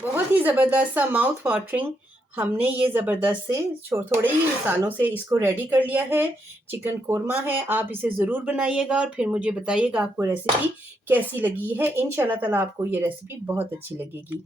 बहुत ही ज़बरदस्त सा माउथ वाटरिंग हमने ये ज़बरदस्त से थोड़े ही मसालों से इसको रेडी कर लिया है। चिकन कोरमा है, आप इसे ज़रूर बनाइएगा और फिर मुझे बताइएगा आपको रेसिपी कैसी लगी है। इंशाल्लाह ताला आपको ये रेसिपी बहुत अच्छी लगेगी।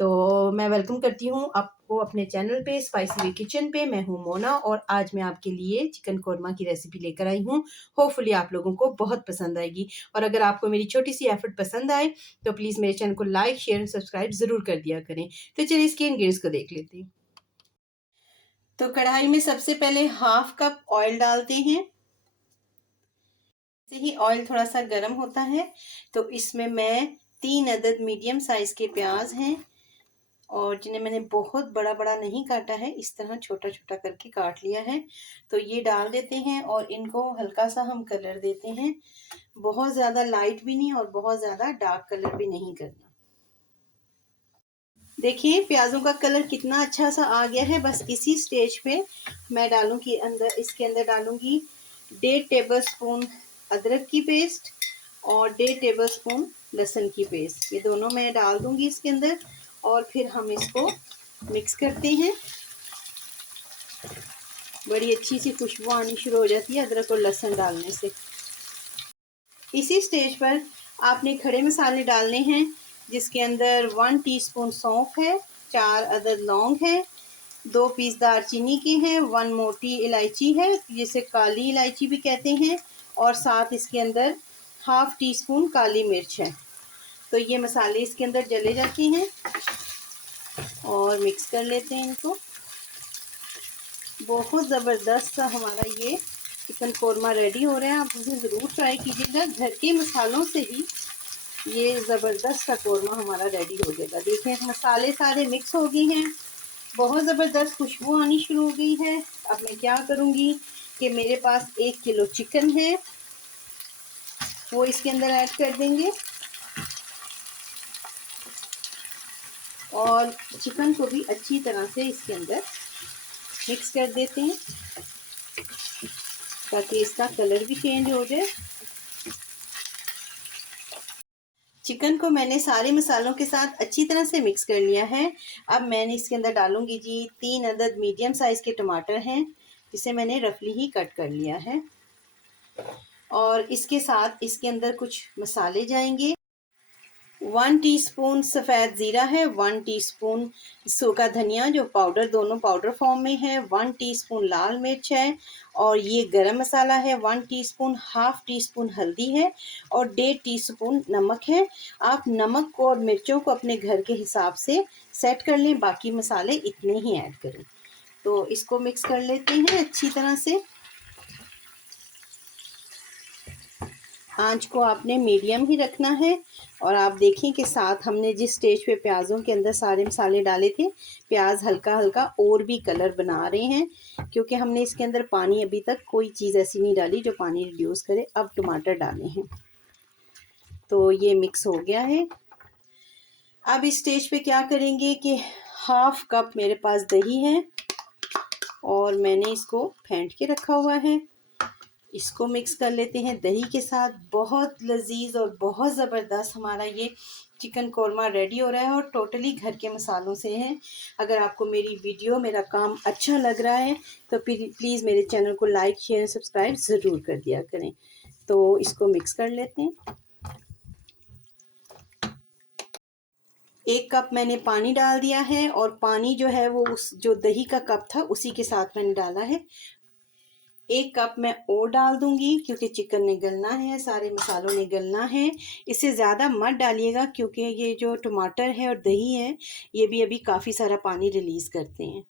तो मैं वेलकम करती हूँ आपको अपने चैनल पे स्पाइसी वे किचन पे। मैं हूँ मोना और आज मैं आपके लिए चिकन कोरमा की रेसिपी लेकर आई हूँ। होपफुली आप लोगों को बहुत पसंद आएगी और अगर आपको मेरी छोटी सी एफर्ट पसंद आए तो प्लीज़ मेरे चैनल को लाइक शेयर सब्सक्राइब ज़रूर कर दिया करें। तो चलिए इसके इंग्रेडिएंट्स को देख लेते हैं। तो कढ़ाई में सबसे पहले हाफ कप ऑयल डालते हैं। जैसे ही ऑयल थोड़ा सा गर्म होता है तो इसमें मैं 3 अदद मीडियम साइज के प्याज हैं और जिन्हें मैंने बहुत बड़ा बड़ा नहीं काटा है, इस तरह छोटा छोटा करके काट लिया है। तो ये डाल देते हैं और इनको हल्का सा हम कलर देते हैं। बहुत ज़्यादा लाइट भी नहीं और बहुत ज़्यादा डार्क कलर भी नहीं करना। देखिए प्याज़ों का कलर कितना अच्छा सा आ गया है। बस इसी स्टेज पे मैं डालूंगी इसके अंदर डालूंगी 1.5 टेबल स्पून अदरक की पेस्ट और 1.5 टेबल स्पून लहसुन की पेस्ट। ये दोनों मैं डाल दूंगी इसके अंदर और फिर हम इसको मिक्स करते हैं। बड़ी अच्छी सी खुशबू आनी शुरू हो जाती है अदरक और लहसुन डालने से। इसी स्टेज पर आपने खड़े मसाले डालने हैं, जिसके अंदर 1 टीस्पून सौंफ है, 4 अदद लौंग है, 2 पीस दालचीनी के हैं, 1 मोटी इलायची है जिसे काली इलायची भी कहते हैं और साथ इसके अंदर हाफ टी स्पून काली मिर्च है। तो ये मसाले इसके अंदर जले जाते हैं और मिक्स कर लेते हैं इनको। बहुत ज़बरदस्त सा हमारा ये चिकन कोरमा रेडी हो रहा है। आप इसे ज़रूर ट्राई कीजिएगा। घर के मसालों से ही ये ज़बरदस्त सा कोरमा हमारा रेडी हो जाएगा। देखें मसाले सारे मिक्स हो गए हैं, बहुत ज़बरदस्त खुशबू आनी शुरू हो गई है। अब मैं क्या करूँगी कि मेरे पास 1 किलो चिकन है, वो इसके अंदर ऐड कर देंगे और चिकन को भी अच्छी तरह से इसके अंदर मिक्स कर देते हैं ताकि इसका कलर भी चेंज हो जाए। चिकन को मैंने सारे मसालों के साथ अच्छी तरह से मिक्स कर लिया है। अब मैंने इसके अंदर डालूंगी जी 3 अदद मीडियम साइज़ के टमाटर हैं, जिसे मैंने रफली ही कट कर लिया है और इसके साथ इसके अंदर कुछ मसाले जाएंगे। 1 टीस्पून सफ़ेद ज़ीरा है, 1 टीस्पून सूखा धनिया जो पाउडर, दोनों पाउडर फॉर्म में है, 1 टीस्पून लाल मिर्च है और ये गरम मसाला है 1 टीस्पून, हाफ टी स्पून हल्दी है और 1.5 टीस्पून नमक है। आप नमक को और मिर्चों को अपने घर के हिसाब से सेट कर लें, बाकी मसाले इतने ही ऐड करें। तो इसको मिक्स कर लेते हैं अच्छी तरह से। आंच को आपने मीडियम ही रखना है और आप देखें कि साथ हमने जिस स्टेज पे प्याज़ों के अंदर सारे मसाले डाले थे, प्याज हल्का हल्का और भी कलर बना रहे हैं, क्योंकि हमने इसके अंदर पानी अभी तक कोई चीज़ ऐसी नहीं डाली जो पानी रिड्यूस करे। अब टमाटर डाले हैं तो ये मिक्स हो गया है। अब इस स्टेज पे क्या करेंगे कि हाफ कप मेरे पास दही है और मैंने इसको फेंट के रखा हुआ है। इसको मिक्स कर लेते हैं दही के साथ। बहुत लजीज और बहुत ज़बरदस्त हमारा ये चिकन कोरमा रेडी हो रहा है और टोटली घर के मसालों से है। अगर आपको मेरी वीडियो, मेरा काम अच्छा लग रहा है तो प्लीज़ मेरे चैनल को लाइक शेयर सब्सक्राइब ज़रूर कर दिया करें। तो इसको मिक्स कर लेते हैं। 1 कप मैंने पानी डाल दिया है और पानी जो है वो उस जो दही का कप था उसी के साथ मैंने डाला है। 1 कप मैं और डाल दूंगी क्योंकि चिकन ने गलना है, सारे मसालों ने गलना है। इससे ज़्यादा मत डालिएगा क्योंकि ये जो टमाटर है और दही है ये भी अभी काफ़ी सारा पानी रिलीज़ करते हैं।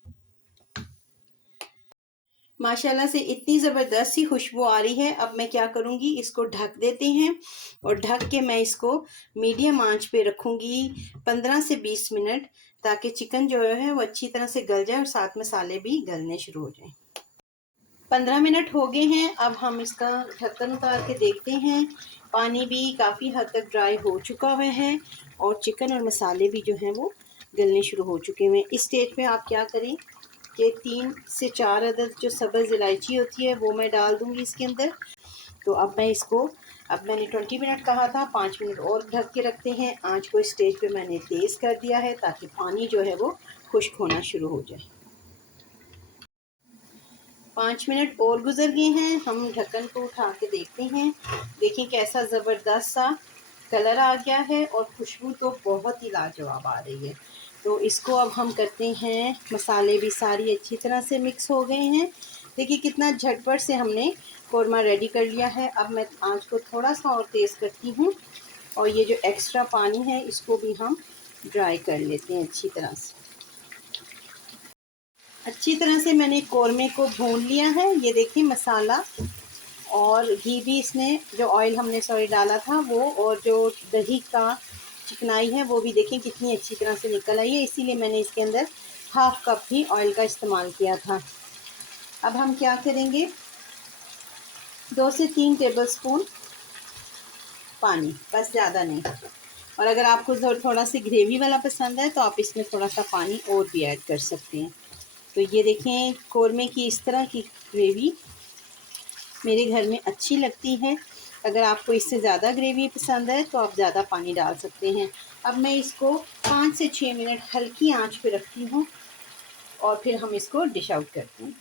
माशाल्लाह से इतनी ज़बरदस्त सी खुशबू आ रही है। अब मैं क्या करूँगी, इसको ढक देते हैं और ढक के मैं इसको मीडियम आंच पे रखूँगी 15 से 20 मिनट, ताकि चिकन जो है वो अच्छी तरह से गल जाए और साथ मसाले भी गलने शुरू हो जाएं। 15 मिनट हो गए हैं। अब हम इसका ढक्कन उतार के देखते हैं। पानी भी काफ़ी हद तक ड्राई हो चुका हुआ है और चिकन और मसाले भी जो हैं वो गलने शुरू हो चुके हैं। इस स्टेज पे आप क्या करें कि 3 से 4 अदद जो सब्ज़ इलायची होती है वो मैं डाल दूँगी इसके अंदर। तो अब मैं इसको अब मैंने 20 मिनट कहा था, 5 मिनट और ढक के रखते हैं। आँच को इस स्टेज पे मैंने तेज़ कर दिया है ताकि पानी जो है वो खुश्क होना शुरू हो जाए। 5 मिनट और गुजर गए हैं, हम ढक्कन को उठा के देखते हैं। देखिए कैसा ज़बरदस्त सा कलर आ गया है और खुशबू तो बहुत ही लाजवाब आ रही है। तो इसको अब हम करते हैं, मसाले भी सारी अच्छी तरह से मिक्स हो गए हैं। देखिए कितना झटपट से हमने कोरमा रेडी कर लिया है। अब मैं आँच को थोड़ा सा और तेज़ करती हूँ और ये जो एक्स्ट्रा पानी है इसको भी हम ड्राई कर लेते हैं अच्छी तरह से। अच्छी तरह से मैंने कोरमे को भून लिया है। ये देखिए मसाला और घी भी इसने, जो ऑयल हमने सॉरी डाला था वो, और जो दही का चिकनाई है वो भी देखिए कितनी अच्छी तरह से निकल आई है। इसीलिए मैंने इसके अंदर हाफ़ कप ही ऑयल का इस्तेमाल किया था। अब हम क्या करेंगे, 2 से 3 टेबलस्पून पानी, बस ज़्यादा नहीं। और अगर आपको थोड़ा सा ग्रेवी वाला पसंद है तो आप इसमें थोड़ा सा पानी और भी ऐड कर सकते हैं। तो ये देखें कोरमे की इस तरह की ग्रेवी मेरे घर में अच्छी लगती है। अगर आपको इससे ज़्यादा ग्रेवी पसंद है तो आप ज़्यादा पानी डाल सकते हैं। अब मैं इसको 5 से 6 मिनट हल्की आंच पे रखती हूँ और फिर हम इसको डिश आउट करते हैं।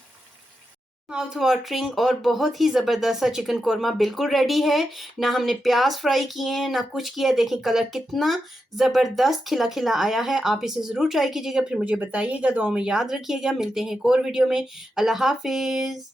माउथ वाटरिंग और बहुत ही ज़बरदस्त सा चिकन कोरमा बिल्कुल रेडी है। ना हमने प्याज फ्राई किए हैं ना कुछ किया। देखिए कलर कितना ज़बरदस्त खिला खिला आया है। आप इसे ज़रूर ट्राई कीजिएगा, फिर मुझे बताइएगा। दुआओं में याद रखिएगा। मिलते हैं एक और वीडियो में। अल्लाह हाफिज़।